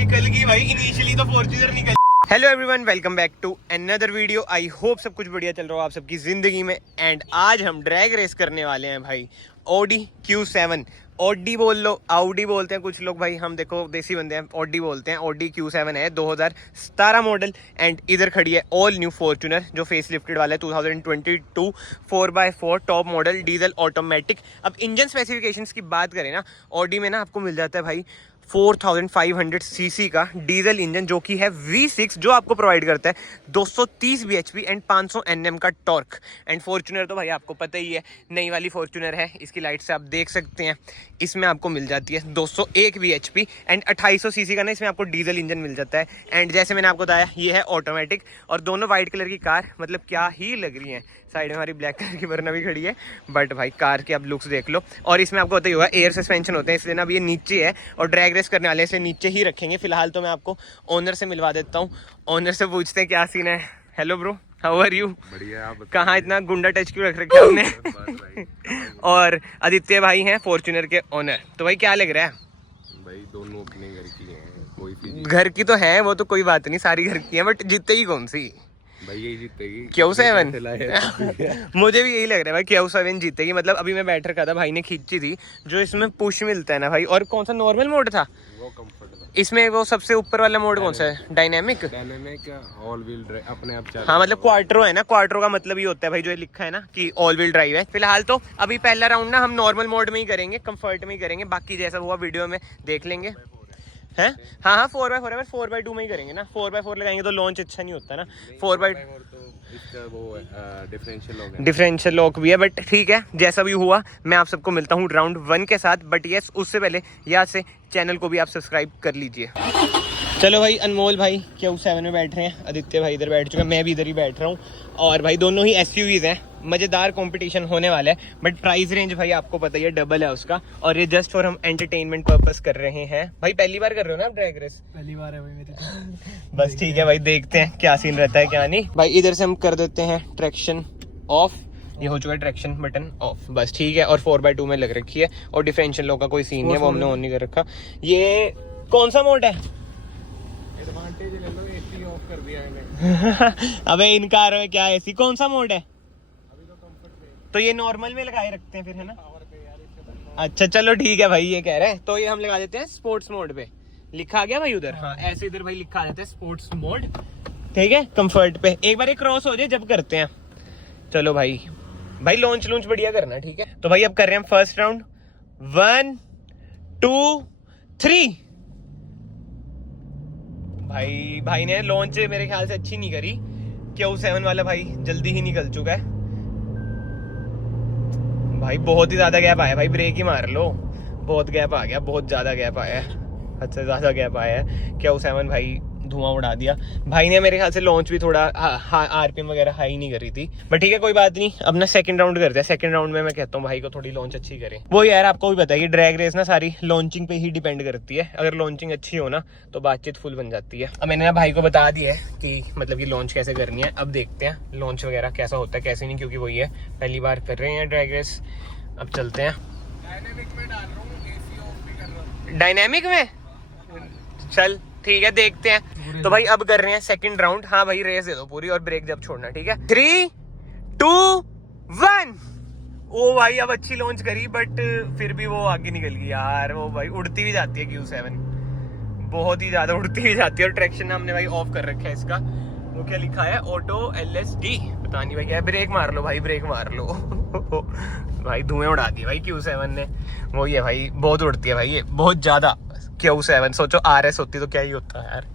निकल गई भाई, इनिशियली तो फॉर्च्यूनर निकल। Hello everyone, welcome back to another video. I hope सब कुछ बढ़िया चल रहा हो आप सबकी जिंदगी में। एंड आज हम ड्रैग रेस करने वाले हैं भाई, ऑडी Q7। ऑडी बोल लो, आउडी बोलते हैं कुछ लोग भाई, हम देखो देसी बंदे हैं, ऑडी बोलते हैं। ऑडी Q7 है 2017 मॉडल। एंड इधर खड़ी है ऑल न्यू फॉर्च्यूनर जो फेस लिफ्टेड वाला है 2022 4x4 top model diesel automatic. अब इंजन स्पेसिफिकेशंस की बात करें ना, ऑडी में ना आपको मिल जाता है भाई 4500 सीसी का डीजल इंजन जो कि है V6, जो आपको प्रोवाइड करता है 230 bhp एंड 500 Nm का टॉर्क। एंड फॉर्च्यूनर तो भाई आपको पता ही है, नई वाली फॉर्च्यूनर है, इसकी लाइट से आप देख सकते हैं। इसमें आपको मिल जाती है 201 bhp एंड 2800 सीसी का ना इसमें आपको डीजल इंजन मिल जाता है। एंड जैसे मैंने आपको बताया, ये है ऑटोमेटिक और दोनों वाइट कलर की कार मतलब क्या ही लग रही हैं। साइड में हमारी ब्लैक कलर की वरना भी खड़ी है, बट भाई कार के आप लुक्स देख लो। और इसमें आपको पता ही होगा एयर सस्पेंशन होते हैं, इसलिए ना अब ये नीचे है और ड्रैग रेस करने वाले इसलिए नीचे ही रखेंगे। फिलहाल तो मैं आपको ओनर से मिलवा देता हूँ। ओनर से पूछते हैं क्या सीन है। Hello bro, how are you? बढ़िया, आप कहाँ इतना गुंडा टच क्यों रख रखे आपने? और आदित्य भाई हैं फॉर्च्यूनर के ओनर। तो भाई क्या लग रहा है? भाई दोनों अपने घर की हैं, कोई भी घर की तो है, वो तो कोई बात नहीं, सारी घर की है, बट जीतेगी कौन सी? भाई यही जीतेगी। Q7 मुझे भी यही लग रहा है भाई, Q7 जीतेगी। मतलब अभी मैं बैठ रखा था, भाई ने खींची थी जो इसमें पुश मिलता है ना भाई। और कौन सा नॉर्मल मोड था वो कंफर्ट था। इसमें? वो सबसे ऊपर वाला मोड कौन सा है? डायनेमिक ऑल व्हील ड्राइव अपने आप चल। हाँ मतलब क्वार्टरो है ना, क्वार्टरो का मतलब ये होता है भाई जो ये लिखा है ना कि ऑल व्हील ड्राइव है। फिलहाल तो अभी पहला राउंड ना हम नॉर्मल मोड में ही करेंगे, कंफर्ट में ही करेंगे, बाकी जैसा हुआ वीडियो में देख लेंगे। है हाँ हाँ 4x4 है, 4x2 में ही करेंगे ना। 4x4 लगाएंगे तो लॉन्च अच्छा नहीं होता ना। 4x इसका वो डिफरेंशियल लॉक भी है, बट ठीक है जैसा भी हुआ। मैं आप सबको मिलता हूँ राउंड 1 के साथ। बट यस, उससे पहले यहाँ से चैनल को भी आप सब्सक्राइब कर लीजिए। चलो भाई, अनमोल भाई Q7 में बैठ रहे हैं, आदित्य भाई इधर बैठ चुका है, मैं भी इधर ही बैठ रहा हूँ। और भाई दोनों ही SUVs हैं, मज़ेदार कंपटीशन होने वाला है। बट प्राइस रेंज भाई आपको पता ही है, डबल है उसका। और ये जस्ट फॉर हम एंटरटेनमेंट पर्पस कर रहे हैं। भाई पहली बार कर रहे हो ना आप ड्रैग रेस? पहली बार है भाई मेरी तो। बस ठीक है भाई, देखते हैं क्या सीन रहता है क्या नहीं। भाई इधर से हम कर देते हैं ट्रैक्शन ऑफ, ये हो चुका है ट्रैक्शन बटन ऑफ, बस ठीक है। और 4x2 में लग रखी है और डिफरेंशियल लॉक का कोई सीन नहीं है, वो हमने ऑन नहीं कर रखा। ये कौन सा मोड है? एडवांटेज ले लो, एसी ऑफ कर दिया मैंने। अबे इन कारों में क्या एसी? कौन सा मोड है? अभी तो कंफर्ट में। तो ये नॉर्मल में लगाए रखते हैं फिर, है ना? अच्छा चलो ठीक है भाई, ये कह रहे हैं तो ये हम लगा देते हैं स्पोर्ट्स मोड पे। लिखा गया भाई उधर? हाँ ऐसे इधर भाई लिखा देते हैं स्पोर्ट्स मोड, ठीक है। कंफर्ट पे एक बार ये क्रॉस हो जाए जब करते हैं। चलो भाई, भाई लॉन्च बढ़िया करना, ठीक है। तो भाई अब कर रहे हैं हम फर्स्ट राउंड। 1 2 3। भाई ने लॉन्च मेरे ख्याल से अच्छी नहीं करी। Q7 वाला भाई जल्दी ही निकल चुका है भाई, बहुत ही ज्यादा गैप आया भाई, ब्रेक ही मार लो। बहुत गैप आ गया, बहुत ज्यादा गैप आया है, हद से ज्यादा गैप आया है। Q7 भाई धुआं उड़ा दिया। भाई ने मेरे ख्याल से लॉन्च भी थोड़ा RPM वगैरह हाई नहीं करी थी, बट ठीक है कोई बात नहीं। अब ना सेकंड राउंड करते हैं। सेकंड राउंड में मैं कहता हूँ भाई को थोड़ी लॉन्च अच्छी करें। वो यार आपको भी पता है कि ड्रैग रेस ना सारी लॉन्चिंग पे ही डिपेंड करती है। अगर लॉन्चिंग अच्छी हो ना तो बातचीत फुल बन जाती है। अब मैंने ना भाई को बता दिया है कि मतलब कि लॉन्च कैसे करनी है। अब देखते हैं लॉन्च वगैरह कैसा होता है कैसे नहीं, क्योंकि वही है पहली बार कर रहे हैं ड्रैग रेस। अब चलते हैं। डायनेमिक में डाल रहा हूँ, एसी ऑफ भी कर रहा हूँ। डायनेमिक में चल ठीक है, देखते हैं। तो भाई अब कर रहे हैं सेकंड राउंड। हाँ भाई रेस दे दो पूरी और ब्रेक जब छोड़ना, ठीक है। 3 2 1। ओ भाई अब अच्छी लॉन्च करी, बट फिर भी वो आगे निकल गई यार। वो भाई उड़ती भी जाती है Q7, बहुत ही ज्यादा उड़ती भी जाती है। और ट्रैक्शन हमने भाई ऑफ कर रखा है इसका। वो क्या लिखा है? ऑटो LSD, पता नहीं भाई क्या है। ब्रेक मार लो भाई, ब्रेक मार लो। भाई धुएं उड़ा दिए भाई Q7 ने। वो ये भाई बहुत उड़ती है भाई, ये बहुत ज्यादा। Q7 सोचो RS होती तो क्या ही होता है यार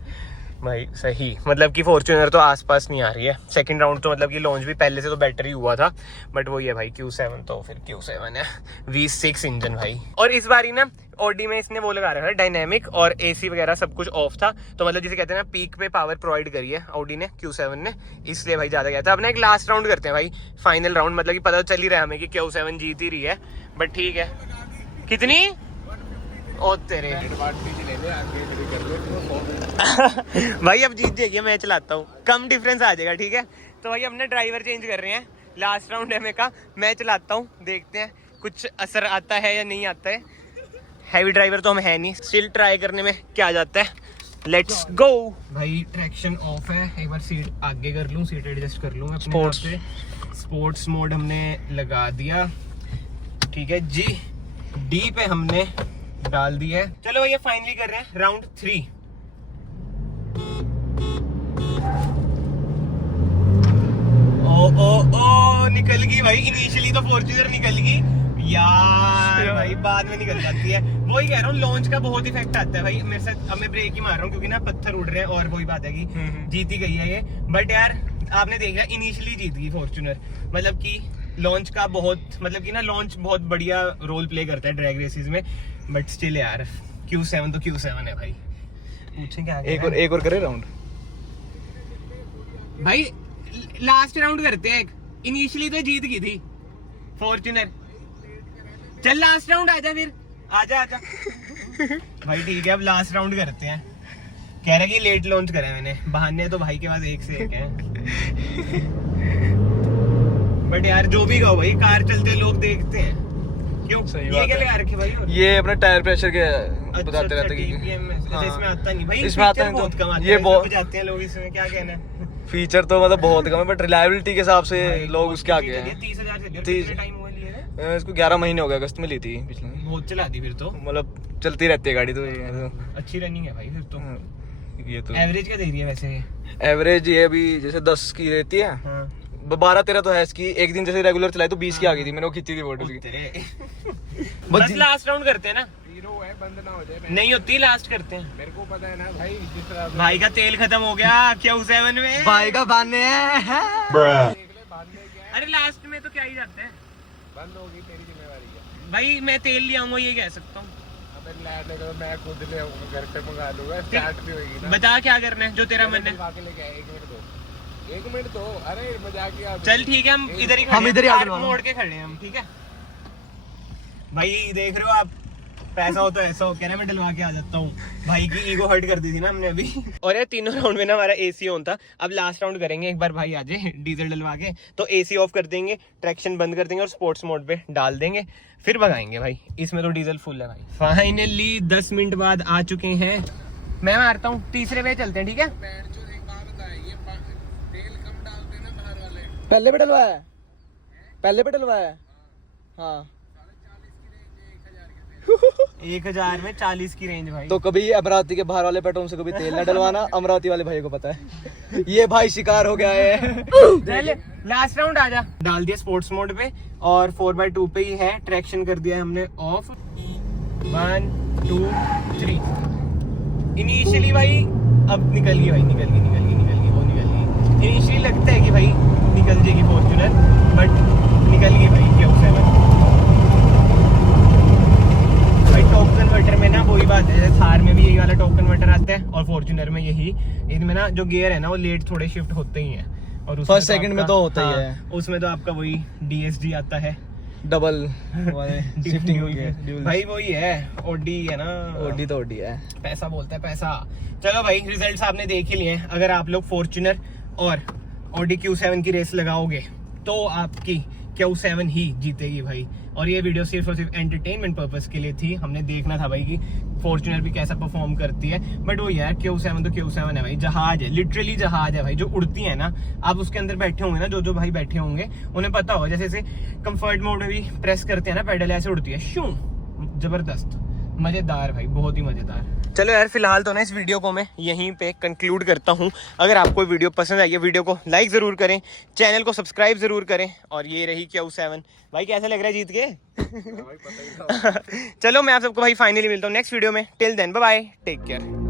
भाई। सही मतलब कि फॉर्च्यूनर तो आसपास नहीं आ रही है। सेकंड राउंड तो मतलब कि लॉन्च भी पहले से तो बेटर ही हुआ था, बट वो ये भाई Q7 तो फिर Q7 है। V6 इंजन भाई। और इस बारी ना ऑडी में इसने वो लगा रखा है डायनेमिक, और AC वगैरह सब कुछ ऑफ था। तो मतलब जिसे कहते हैं ना पीक पे पावर प्रोवाइड करी है ऑडी ने, Q7 ने, इसलिए भाई ज्यादा गया था। अब ना एक लास्ट राउंड करते हैं भाई, फाइनल राउंड। मतलब कि पता चल ही रहा है हमें कि Q7 जीत ही रही है, बट ठीक है। कितनी? ओ तेरे एडवांटेज ले ले, आगे भी कर लो। भाई अब जीत जाएगी, मैं चलाता हूँ, कम डिफरेंस आ जाएगा, ठीक है। तो भाई हमने ड्राइवर चेंज कर रहे हैं, लास्ट राउंड है मेरा, मैं चलाता हूँ, देखते हैं कुछ असर आता है या नहीं आता है। हैवी ड्राइवर तो हम है नहीं, स्टिल ट्राई करने में क्या जाता है। लेट्स गो भाई। ट्रैक्शन ऑफ है, एक बार सीट आगे कर लूं, सीट एडजस्ट कर लूं अपने हिसाब से। स्पोर्ट्स मोड हमने लगा दिया, ठीक है जी। डी पे हमने डाल दिया है। चलो भैया फाइनली कर रहे हैं राउंड 3। ओ निकल गई भाई। इनिशियली तो फॉर्च्यूनर निकल गई यार भाई, बाद में निकल जाती है। वही कह रहा हूँ, लॉन्च का बहुत इफेक्ट आता है भाई मेरे साथ। अब मैं ब्रेक ही मार रहा हूँ क्योंकि ना पत्थर उड़ रहे हैं, और वही बात है कि जीत ही गई है ये। बट यार आपने देखा इनिशियली जीत गई फॉर्च्यूनर। मतलब कि लॉन्च का बहुत, मतलब कि ना लॉन्च बहुत बढ़िया रोल प्ले करता है ड्रैग रेसेस में। बट स्टिल यार Q7 तो Q7 है भाई। पूछे क्या एक और करे राउंड भाई, लास्ट राउंड करते हैं। इनिशियली तो जीत गई थी फॉर्च्यूनर। चल लास्ट राउंड आजा फिर, आजा आजा भाई। ठीक है अब लास्ट राउंड करते हैं। कह रहा कि लेट लॉन्च करा है मैंने, बहाने तो भाई के पास एक से एक है। बट यार जो भी कहो भाई, कार चलते लोग देखते हैं। क्यों सही ये बात क्या है। लगा रखे भाई? ये अपने टायर प्रेशर के बताते रहते हैं TPM में। हाँ। इसमें आता नहीं भाई, इसमें आता feature नहीं तो बहुत कम आता ये है। बहुत जाते हैं लोग इसमें, क्या कहना है। फीचर तो मतलब बहुत कम है, बट रिलायबिलिटी के हिसाब से भाई, लोग उसके आगे हैं। 30,000 से 30 टाइम हुआ लिए है? इसको 11 महीने हो गए, अगस्त में ली थी पिछले। बहुत चला दी फिर तो। मतलब चलती रहती है गाड़ी तो ये तो। अच्छी रनिंग है भाई फिर तो। ये तो एवरेज क्या दे रही है वैसे? एवरेज ये अभी जैसे 10 की रहती है, हाँ 12-13 तो है इसकी। एक दिन जैसे रेगुलर चलाई तो 20 की आ गई थी, मैंने वो खींची थी फोटो की। बस लास्ट राउंड करते हैं ना, हीरो है, बंद ना हो जाए। नहीं होती लास्ट करते हैं। मेरे को पता है ना भाई, जिस तरह से भाई का तेल खत्म हो गया Q7 में। भाई का बांधने हैं देख ले, बाद में क्या है, अरे लास्ट में तो क्या ही जाते हैं बंद होगी तेरी जिम्मेवारी है। भाई। मैं तेल ले आऊंगा ये कह सकता हूँ। अबे लैंड तो मैं खुद ले आऊंगा, घर से मंगा लूंगा, स्टार्ट भी होगी ना। बता क्या करना है, जो तेरा मन है। दिलवा के लेके आया, 1 मिनट दो। अरे मजाक ही आप। चल ठीक है, हम इधर ही हम इधर ही कार आगे बढ़ो। मोड़ के खड़े हैं हम, ठीक है भाई। देख रहे हो आप, पैसा हो तो ऐसा हो, कह रहा मैं डलवा के आ जाता हूँ। भाई की ईगो हर्ट कर दी थी ना हमने अभी। और यार तीनों राउंड में ना हमारा AC ऑन था। अब लास्ट राउंड करेंगे, एक बार भाई आ जाए डीजल डलवा के, तो AC ऑफ कर देंगे, ट्रैक्शन बंद कर देंगे और स्पोर्ट्स मोड पे डाल देंगे, फिर भगाएंगे भाई। इसमें तो डीजल फुल है भाई। फाइनली 10 मिनट बाद आ चुके हैं। मैं मारता हूँ, तीसरे पे चलते हैं, ठीक है। पहले पे डलवाया, पहले पे डलवाया हाँ। 1000 में 40 की रेंज भाई। तो कभी अमरावती के बाहर वाले पेट्रोल से कभी तेल ना डलवाना, अमरावती वाले भाई को पता है। ये भाई शिकार हो गया है। चल लास्ट राउंड आजा। डाल दिया स्पोर्ट्स मोड पे और 4x2 पे ही है। ट्रैक्शन कर दिया हमने ऑफ। 1 2 3। इनिशियली भाई अब निकल गई भाई, निकल गई वो निकल गई। इनिशियली लगता है कि भाई निकल जाएगी फॉर्च्यूनर, बट निकल गई भाई Q7 भाई। टॉप कन्वर्टर में ना वही बात है, थार में भी यही वाला टॉप कन्वर्टर आता है और फॉर्च्यूनर में यही। इनमें ना जो गियर है ना वो लेट थोड़े शिफ्ट होते ही हैं, और उसमें फर्स्ट सेकंड में तो होता ही है। उसमें तो आपका वही DSG आता है, डबल शिफ्टिंग भाई वही है। ओडी है ना, ओडी तो ओडी है। पैसा बोलता है पैसा। चलो भाई रिजल्ट्स आपने देख ही लिए हैं। अगर आप लोग फॉर्च्यूनर और ऑडी Q7 की रेस लगाओगे तो आपकी Q7 ही जीतेगी भाई। और ये वीडियो सिर्फ और सिर्फ एंटरटेनमेंट पर्पस के लिए थी। हमने देखना था भाई कि फॉर्च्यूनर भी कैसा परफॉर्म करती है। बट वो यार Q7 तो Q7 है भाई, जहाज है, लिटरली जहाज है भाई। जो उड़ती है ना, आप उसके अंदर बैठे होंगे ना, जो भाई बैठे होंगे उन्हें पता होगा, जैसे कंफर्ट मोड में भी प्रेस करते हैं ना पेडल, ऐसे उड़ती है शू। जबरदस्त, मजेदार भाई, बहुत ही मजेदार। चलो यार फिलहाल तो ना इस वीडियो को मैं यहीं पे कंक्लूड करता हूँ। अगर आपको वीडियो पसंद आई है, वीडियो को लाइक ज़रूर करें, चैनल को सब्सक्राइब ज़रूर करें। और ये रही Q7 भाई, कैसा लग रहा है जीत के? चलो मैं आप सबको भाई फाइनली मिलता हूँ नेक्स्ट वीडियो में। Till then bye bye, take care.